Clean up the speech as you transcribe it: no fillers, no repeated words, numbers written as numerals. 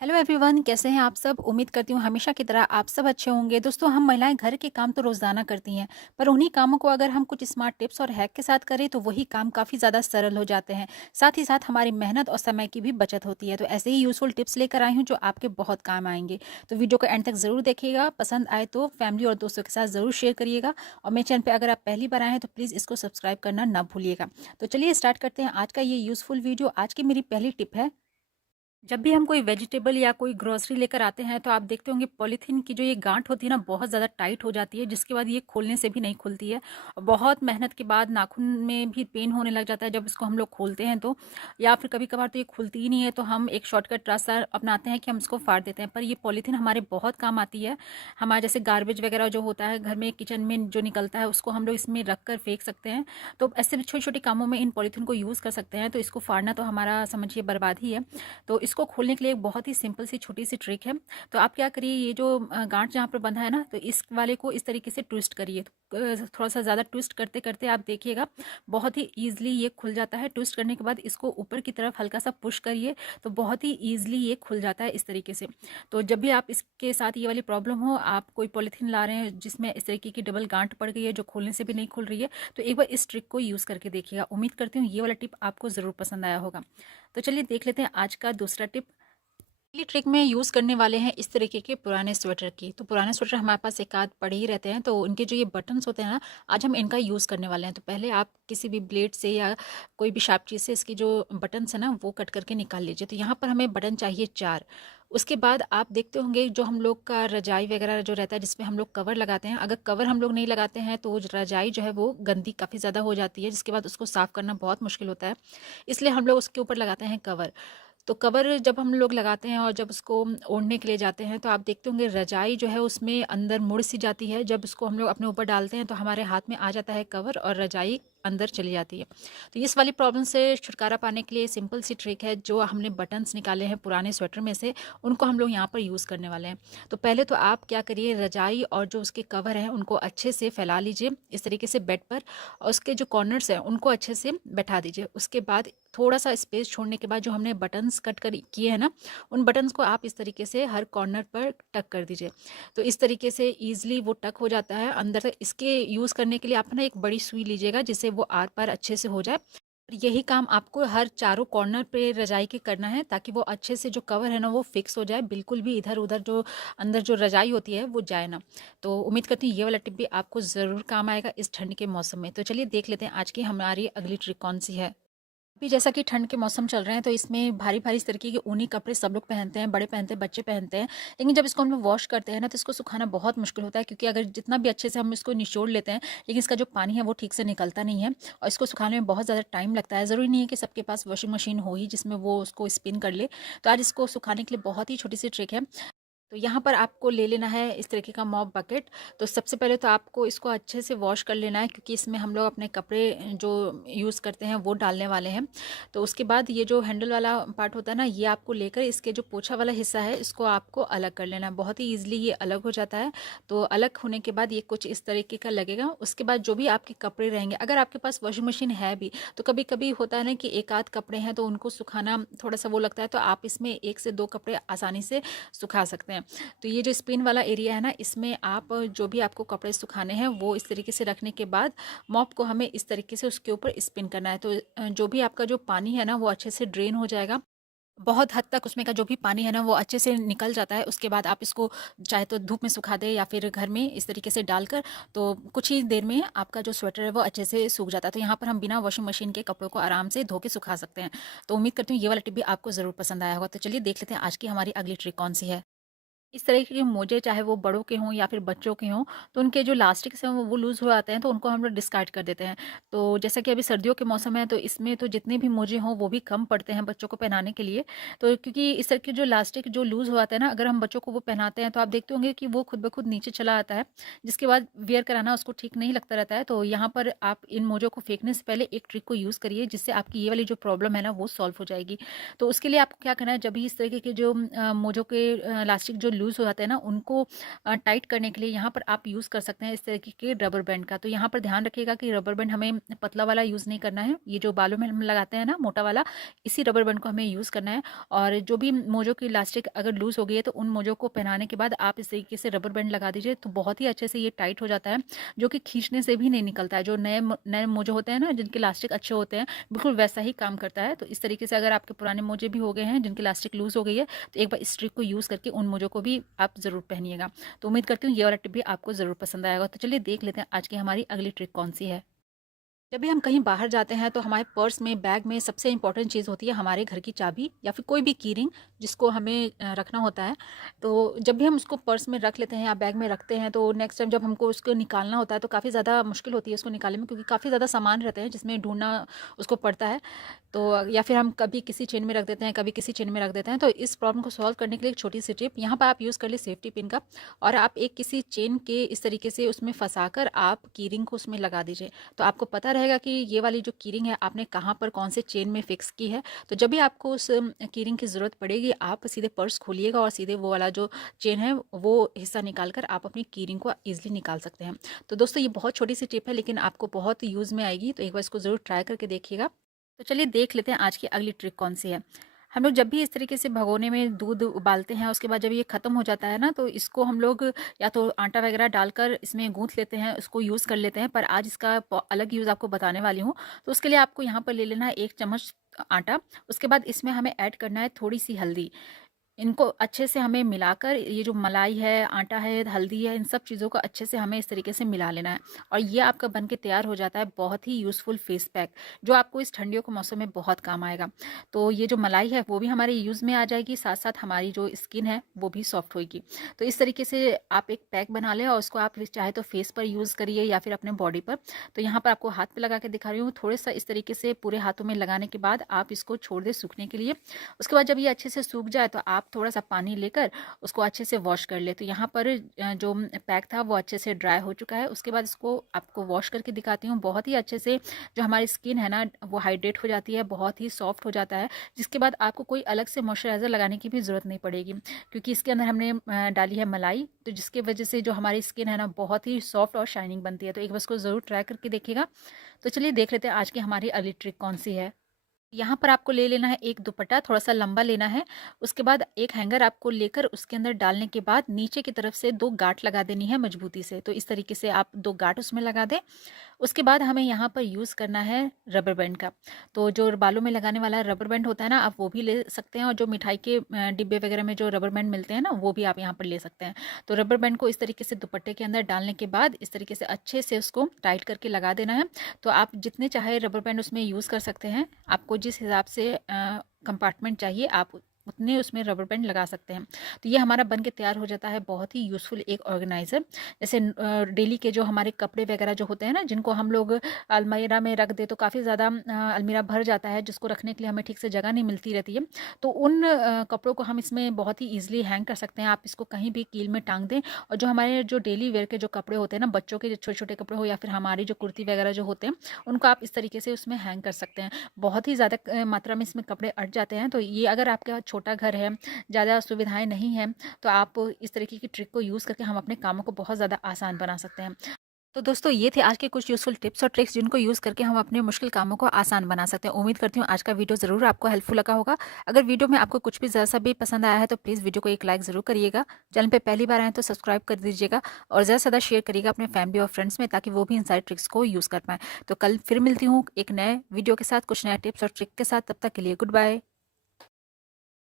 Hello everyone, कैसे हैं आप सब। उम्मीद करती हूँ हमेशा की तरह आप सब अच्छे होंगे। दोस्तों, हम महिलाएं घर के काम तो रोज़ाना करती हैं, पर उन्हीं कामों को अगर हम कुछ स्मार्ट टिप्स और हैक के साथ करें तो वही काम काफ़ी ज़्यादा सरल हो जाते हैं। साथ ही साथ हमारी मेहनत और समय की भी बचत होती है। तो ऐसे ही यूज़फुल टिप्स लेकर आई हूँ जो आपके बहुत काम आएंगे। तो वीडियो को एंड तक ज़रूर देखिएगा। पसंद आए तो फैमिली और दोस्तों के साथ ज़रूर शेयर करिएगा। और मेरे चैनल पर अगर आप पहली बार आए हैं तो प्लीज़ इसको सब्सक्राइब करना ना भूलिएगा। तो चलिए स्टार्ट करते हैं आज का ये यूज़फुल वीडियो। आज की मेरी पहली टिप है, जब भी हम कोई वेजिटेबल या कोई ग्रोसरी लेकर आते हैं तो आप देखते होंगे पॉलीथीन की जो ये गांठ होती है ना, बहुत ज़्यादा टाइट हो जाती है, जिसके बाद ये खोलने से भी नहीं खुलती है। और बहुत मेहनत के बाद नाखून में भी पेन होने लग जाता है जब इसको हम लोग खोलते हैं तो, या फिर कभी कभार तो ये खुलती ही नहीं है, तो हम एक शॉर्टकट रास्ता अपनाते हैं कि हम इसको फाड़ देते हैं। पर ये पॉलीथीन हमारे बहुत काम आती है। हमारे जैसे गार्बेज वगैरह जो होता है घर में, किचन में जो निकलता है, उसको हम लोग इसमें रख कर फेंक सकते हैं। तो ऐसे छोटे छोटे कामों में इन पॉलीथीन को यूज़ कर सकते हैं। तो इसको फाड़ना तो हमारा समझिए बर्बाद ही है। तो इसको खोलने के लिए एक बहुत ही सिंपल सी छोटी सी ट्रिक है। तो आप क्या करिए, ये जो गांठ जहाँ पर बंधा है ना, तो इस वाले को इस तरीके से ट्विस्ट करिए। तो थोड़ा सा ज़्यादा ट्विस्ट करते करते आप देखिएगा बहुत ही ईजिली ये खुल जाता है। ट्विस्ट करने के बाद इसको ऊपर की तरफ हल्का सा पुश करिए तो बहुत ही ईजिली ये खुल जाता है इस तरीके से। तो जब भी आप इसके साथ ये वाली प्रॉब्लम हो, आप कोई पॉलीथीन ला रहे हैं जिसमें इस तरीके की डबल गांठ पड़ गई है जो खोलने से भी नहीं खुल रही है, तो एक बार इस ट्रिक को यूज़ करके देखिएगा। उम्मीद करती हूँ ये वाला टिप आपको ज़रूर पसंद आया होगा। तो चलिए देख लेते हैं आज का दूसरा टिप। पहली ट्रिक में यूज़ करने वाले हैं इस तरीके के पुराने स्वेटर की। तो पुराने स्वेटर हमारे पास एक आध पड़े ही रहते हैं, तो उनके जो ये बटन्स होते हैं ना, आज हम इनका यूज़ करने वाले हैं। तो पहले आप किसी भी ब्लेड से या कोई भी शार्प चीज़ से इसकी जो बटन्स है ना वो कट करके निकाल लीजिए। तो यहाँ पर हमें बटन चाहिए 4। उसके बाद आप देखते होंगे जो हम लोग का रजाई वगैरह जो रहता है जिसमें हम लोग कवर लगाते हैं, अगर कवर हम लोग नहीं लगाते हैं तो वो रजाई जो है वो गंदी काफ़ी ज़्यादा हो जाती है, जिसके बाद उसको साफ़ करना बहुत मुश्किल होता है। इसलिए हम लोग उसके ऊपर लगाते हैं कवर। तो कवर जब हम लोग लगाते हैं और जब उसको ओढ़ने के लिए जाते हैं तो आप देखते होंगे रजाई जो है उसमें अंदर मुड़ सी जाती है। जब उसको हम लोग अपने ऊपर डालते हैं तो हमारे हाथ में आ जाता है कवर और रजाई अंदर चली जाती है। तो इस वाली प्रॉब्लम से छुटकारा पाने के लिए सिंपल सी ट्रिक है, जो हमने बटन्स निकाले हैं पुराने स्वेटर में से उनको हम लोग यहाँ पर यूज़ करने वाले हैं। तो पहले तो आप क्या करिए, रजाई और जो उसके कवर हैं उनको अच्छे से फैला लीजिए इस तरीके से बेड पर, और उसके जो कॉर्नर्स हैं उनको अच्छे से बैठा दीजिए। उसके बाद थोड़ा सा स्पेस छोड़ने के बाद जो हमने बटन्स कट कर किए हैं ना, उन बटन्स को आप इस तरीके से हर कॉर्नर पर टक कर दीजिए। तो इस तरीके से ईजिली वो टक हो जाता है अंदर तक। इसके यूज़ करने के लिए आप ना एक बड़ी सुई लीजिएगा जिससे वो आर पार अच्छे से हो जाए। और यही काम आपको हर चारों कॉर्नर पे रजाई के करना है, ताकि वो अच्छे से जो कवर है ना वो फिक्स हो जाए, बिल्कुल भी इधर उधर जो अंदर जो रजाई होती है वो जाए ना। तो उम्मीद करती हूँ ये वाला टिप भी आपको ज़रूर काम आएगा इस ठंड के मौसम में। तो चलिए देख लेते हैं आज की हमारी अगली ट्रिक कौन सी है। अभी जैसा कि ठंड के मौसम चल रहे हैं तो इसमें भारी-भारी इस तरीके के ऊनी कपड़े सब लोग पहनते हैं, बड़े पहनते हैं, बच्चे पहनते हैं। लेकिन जब इसको हम लोग वॉश करते हैं ना तो इसको सुखाना बहुत मुश्किल होता है, क्योंकि अगर जितना भी अच्छे से हम इसको निचोड़ लेते हैं, लेकिन इसका जो पानी है वो ठीक से निकलता नहीं है और इसको सुखाने में बहुत ज़्यादा टाइम लगता है। ज़रूरी नहीं है कि सबके पास वॉशिंग मशीन हो ही जिसमें वो उसको स्पिन कर ले। तो आज इसको सुखाने के लिए बहुत ही छोटी सी ट्रिक है। तो यहाँ पर आपको ले लेना है इस तरीके का मॉप बकेट। तो सबसे पहले तो आपको इसको अच्छे से वॉश कर लेना है, क्योंकि इसमें हम लोग अपने कपड़े जो यूज़ करते हैं वो डालने वाले हैं। तो उसके बाद ये जो हैंडल वाला पार्ट होता है ना, ये आपको लेकर इसके जो पोछा वाला हिस्सा है इसको आपको अलग कर लेना है। बहुत ही ईजिली ये अलग हो जाता है। तो अलग होने के बाद ये कुछ इस तरीके का लगेगा। उसके बाद जो भी आपके कपड़े रहेंगे, अगर आपके पास वॉशिंग मशीन है भी, तो कभी कभी होता है ना कि एक आध कपड़े हैं तो उनको सुखाना थोड़ा सा वो लगता है, तो आप इसमें 1 से 2 कपड़े आसानी से सुखा सकते हैं। तो ये जो स्पिन वाला एरिया है ना, इसमें आप जो भी आपको कपड़े सुखाने हैं वो इस तरीके से रखने के बाद मॉप को हमें इस तरीके से उसके ऊपर स्पिन करना है। तो जो भी आपका जो पानी है ना वो अच्छे से ड्रेन हो जाएगा। बहुत हद तक उसमें का जो भी पानी है ना वो अच्छे से निकल जाता है। उसके बाद आप इसको चाहे तो धूप में सुखा दें या फिर घर में इस तरीके से डालकर, तो कुछ ही देर में आपका जो स्वेटर है वो अच्छे से सूख जाता है। तो यहाँ पर हम बिना वॉशिंग मशीन के कपड़ों को आराम से धो के सुखा सकते हैं। तो उम्मीद करती हूँ ये वाला टिप भी आपको ज़रूर पसंद आया होगा। तो चलिए देख लेते हैं आज की हमारी अगली ट्रिक कौन सी है। इस तरीके के मोजे चाहे वो बड़ों के हों या फिर बच्चों के हों, तो उनके जो लास्टिक्स हैं वो लूज़ हो जाते हैं, तो उनको हम लोग डिस्कार्ड कर देते हैं। तो जैसा कि अभी सर्दियों के मौसम है तो इसमें तो जितने भी मोजे हों वो भी कम पड़ते हैं बच्चों को पहनाने के लिए। तो क्योंकि इस तरह के जो लास्टिक जो लूज़ हो जाता है ना, अगर हम बच्चों को वो पहनाते हैं तो आप देखते होंगे कि वो खुद ब खुद नीचे चला आता है, जिसके बाद वियर कराना उसको ठीक नहीं लगता रहता है। तो यहाँ पर आप इन मोजों को फेंकने से पहले एक ट्रिक को यूज़ करिए, जिससे आपकी ये वाली जो प्रॉब्लम है ना वो सॉल्व हो जाएगी। तो उसके लिए आपको क्या करना है, जब भी इस तरीके के जो मोजों के लास्टिक जो लूज़ हो जाते हैं ना, उनको टाइट करने के लिए यहाँ पर आप यूज़ कर सकते हैं इस तरीके के रबर बैंड का। तो यहाँ पर ध्यान रखिएगा कि रबर बैंड हमें पतला वाला यूज़ नहीं करना है, ये जो बालों में हम लगाते हैं ना मोटा वाला, इसी रबर बैंड को हमें यूज़ करना है। और जो भी मोजों की इलास्टिक अगर लूज़ हो गई है तो उन मोजों को पहनाने के बाद आप इस तरीके से रबर बैंड लगा दीजिए, तो बहुत ही अच्छे से ये टाइट हो जाता है, जो कि खींचने से भी नहीं निकलता है। जो नए नए मोजे होते हैं ना, जिनके इलास्टिक अच्छे होते हैं, बिल्कुल वैसा ही काम करता है। तो इस तरीके से अगर आपके पुराने मोजे भी हो गए हैं जिनकी इलास्टिक लूज़ हो गई है, तो एक बार इस ट्रिक को यूज़ करके उन मोजों को भी आप ज़रूर पहनिएगा। तो उम्मीद करती हूँ ये वाला टिप भी आपको ज़रूर पसंद आएगा। तो चलिए देख लेते हैं आज की हमारी अगली ट्रिक कौन सी है। जब भी हम कहीं बाहर जाते हैं तो हमारे पर्स में, बैग में सबसे इम्पोर्टेंट चीज़ होती है हमारे घर की चाबी या फिर कोई भी की रिंग जिसको हमें रखना होता है। तो जब भी हम उसको पर्स में रख लेते हैं या बैग में रखते हैं, तो नेक्स्ट टाइम जब हमको उसको निकालना होता है तो काफ़ी ज़्यादा मुश्किल होती है उसको निकालने में, क्योंकि काफ़ी ज़्यादा सामान रहते हैं जिसमें ढूंढना उसको पड़ता है। तो या फिर हम कभी किसी चेन में रख देते हैं, कभी किसी चेन में रख देते हैं। तो इस प्रॉब्लम को सॉल्व करने के लिए एक छोटी सी टिप यहाँ पर आप यूज़ कर ले सेफ्टी पिन का, और आप एक किसी चेन के इस तरीके से उसमें फंसाकर आप की रिंग को उसमें लगा दीजिए। तो आपको पता रहेगा कि ये वाली जो की रिंग है आपने कहाँ पर कौन से चेन में फिक्स की है। तो जब भी आपको उस की रिंग की ज़रूरत पड़ेगी, आप सीधे पर्स खोलिएगा और सीधे वो वाला जो चेन है वो हिस्सा निकाल कर आप अपनी की रिंग को ईजिली निकाल सकते हैं। तो दोस्तों ये बहुत छोटी सी टिप है, लेकिन आपको बहुत यूज़ में आएगी, तो एक बार इसको ज़रूर ट्राई करके देखिएगा। तो चलिए देख लेते हैं आज की अगली ट्रिक कौन सी है। हम लोग जब भी इस तरीके से भगोने में दूध उबालते हैं, उसके बाद जब ये ख़त्म हो जाता है ना, तो इसको हम लोग या तो आटा वगैरह डालकर इसमें गूँथ लेते हैं, उसको यूज़ कर लेते हैं। पर आज इसका अलग यूज़ आपको बताने वाली हूँ। तो उसके लिए आपको यहाँ पर ले लेना है 1 चम्मच आटा। उसके बाद इसमें हमें ऐड करना है थोड़ी सी हल्दी। इनको अच्छे से हमें मिलाकर, ये जो मलाई है, आटा है, हल्दी है, इन सब चीज़ों को अच्छे से हमें इस तरीके से मिला लेना है। और ये आपका बन के तैयार हो जाता है बहुत ही यूज़फुल फेस पैक, जो आपको इस ठंडियों के मौसम में बहुत काम आएगा। तो ये जो मलाई है वो भी हमारे यूज़ में आ जाएगी, साथ साथ हमारी जो स्किन है वो भी सॉफ्ट होगी। तो इस तरीके से आप एक पैक बना लें और उसको आप चाहे तो फेस पर यूज़ करिए या फिर अपने बॉडी पर। तो यहाँ पर आपको हाथ पे लगा के दिखा रही हूँ, थोड़ा सा इस तरीके से पूरे हाथों में लगाने के बाद आप इसको छोड़ दें सूखने के लिए। उसके बाद जब ये अच्छे से सूख जाए तो आप थोड़ा सा पानी लेकर उसको अच्छे से वॉश कर ले। तो यहाँ पर जो पैक था वो अच्छे से ड्राई हो चुका है। उसके बाद इसको आपको वॉश करके दिखाती हूँ। बहुत ही अच्छे से जो हमारी स्किन है ना वो हाइड्रेट हो जाती है, बहुत ही सॉफ्ट हो जाता है, जिसके बाद आपको कोई अलग से मॉइस्चराइज़र लगाने की भी ज़रूरत नहीं पड़ेगी, क्योंकि इसके अंदर हमने डाली है मलाई। तो जिसकी वजह से जो हमारी स्किन है ना बहुत ही सॉफ्ट और शाइनिंग बनती है। तो एक बार इसको ज़रूर ट्राई करके देखिएगा। तो चलिए देख लेते हैं आज की हमारी अगली ट्रिक कौन सी है। यहाँ पर आपको ले लेना है एक दुपट्टा, थोड़ा-सा लंबा लेना है। उसके बाद एक हैंगर आपको लेकर उसके अंदर डालने के बाद नीचे की तरफ से 2 गाँठ लगा देनी है मजबूती से। तो इस तरीके से आप 2 गाँठ उसमें लगा दें। उसके बाद हमें यहाँ पर यूज़ करना है रबर बैंड का। तो जो बालों में लगाने वाला रबर बैंड होता है ना, आप वो भी ले सकते हैं, और जो मिठाई के डिब्बे वगैरह में जो रबर बैंड मिलते हैं ना, वो भी आप यहाँ पर ले सकते हैं। तो रबर बैंड को इस तरीके से दुपट्टे के अंदर डालने के बाद इस तरीके से अच्छे से उसको टाइट करके लगा देना है। तो आप जितने चाहे रबर बैंड उसमें यूज़ कर सकते हैं। आपको जिस हिसाब से कंपार्टमेंट चाहिए आप उतने उसमें रबर बैंड लगा सकते हैं। तो ये हमारा बन के तैयार हो जाता है बहुत ही यूज़फुल एक ऑर्गेनाइज़र। जैसे डेली के जो हमारे कपड़े वगैरह जो होते हैं ना, जिनको हम लोग अलमीरा में रख दे तो काफ़ी ज़्यादा अलमीरा भर जाता है, जिसको रखने के लिए हमें ठीक से जगह नहीं मिलती रहती है। तो उन कपड़ों को हम इसमें बहुत ही ईज़िली हैंग कर सकते हैं। आप इसको कहीं भी कील में टाँग दें, और जो हमारे जो डेली वेयर के जो कपड़े होते हैं ना, बच्चों के जो छोटे-छोटे कपड़े हो या फिर हमारी जो कुर्ती वगैरह जो होते हैं, उनको आप इस तरीके से उसमें हैंग कर सकते हैं। बहुत ही ज़्यादा मात्रा में इसमें कपड़े अट जाते हैं। तो ये अगर आपके छोटा घर है, ज़्यादा सुविधाएँ नहीं हैं, तो आप इस तरीके की ट्रिक को यूज़ करके हम अपने कामों को बहुत ज़्यादा आसान बना सकते हैं। तो दोस्तों ये थे आज के कुछ यूज़फुल टिप्स और ट्रिक्स, जिनको यूज़ करके हम अपने मुश्किल कामों को आसान बना सकते हैं। उम्मीद करती हूँ आज का वीडियो ज़रूर आपको हेल्पफुल लगा होगा। अगर वीडियो में आपको कुछ भी ज़रा सा भी पसंद आया है तो प्लीज़ वीडियो को एक लाइक ज़रूर करिएगा। चैनल पे पहली बार आएँ तो सब्सक्राइब कर दीजिएगा, और ज़्यादा से ज़्यादा शेयर करिएगा अपने फैमिली और फ्रेंड्स में, ताकि वो भी इन सारी ट्रिक्स को यूज़ कर पाएँ। तो कल फिर मिलती हूँ एक नए वीडियो के साथ, कुछ नए टिप्स और ट्रिक के साथ। तब तक के लिए गुड बाय।